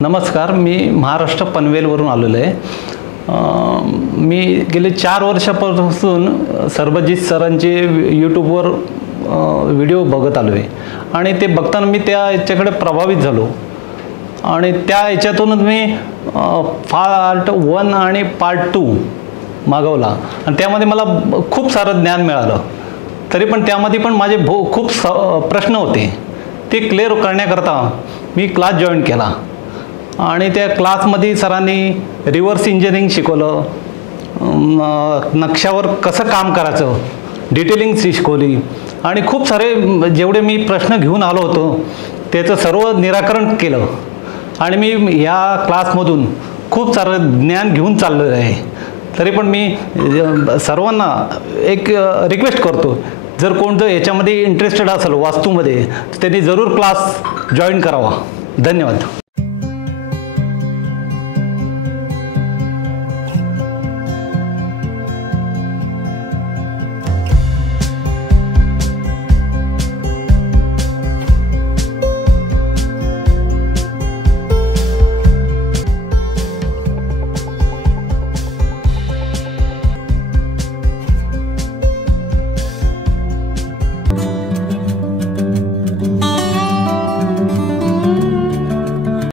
नमस्कार, मी महाराष्ट्र पनवेलवरून आलेलो आहे। मी गेले 4 वर्षापासून सरबजीत सरांचे यूट्यूबवर व्हिडिओ बघत आलो आहे आणि ते बघताना मी त्याच्याकडे प्रभावित झालो आणि त्या याच्यातूनच मी पार्ट 1 आणि पार्ट 2 मागवला आणि त्यामध्ये मला खूप सारं ज्ञान मिळालं। तरी पण त्यामध्ये पण माझे खूप प्रश्न होते, ते क्लिअर करण्याकरता मी क्लास जॉईन केला आणि त्या क्लासमध्ये सरांनी रिव्हर्स इंजिनिअरिंग शिकवलं, नक्षावर कसं काम करायचं, डिटेलिंग शिकवली आणि खूप सारे जेवढे मी प्रश्न घेऊन आलो होतो त्याचं सर्व निराकरण केलं आणि मी या क्लासमधून खूप सारं ज्ञान घेऊन चाललेलं आहे। तरी पण मी सर्वांना एक रिक्वेस्ट करतो, जर कोण जर याच्यामध्ये इंटरेस्टेड असेल वास्तूमध्ये, तर त्यांनी जरूर क्लास जॉईन करावा। धन्यवाद।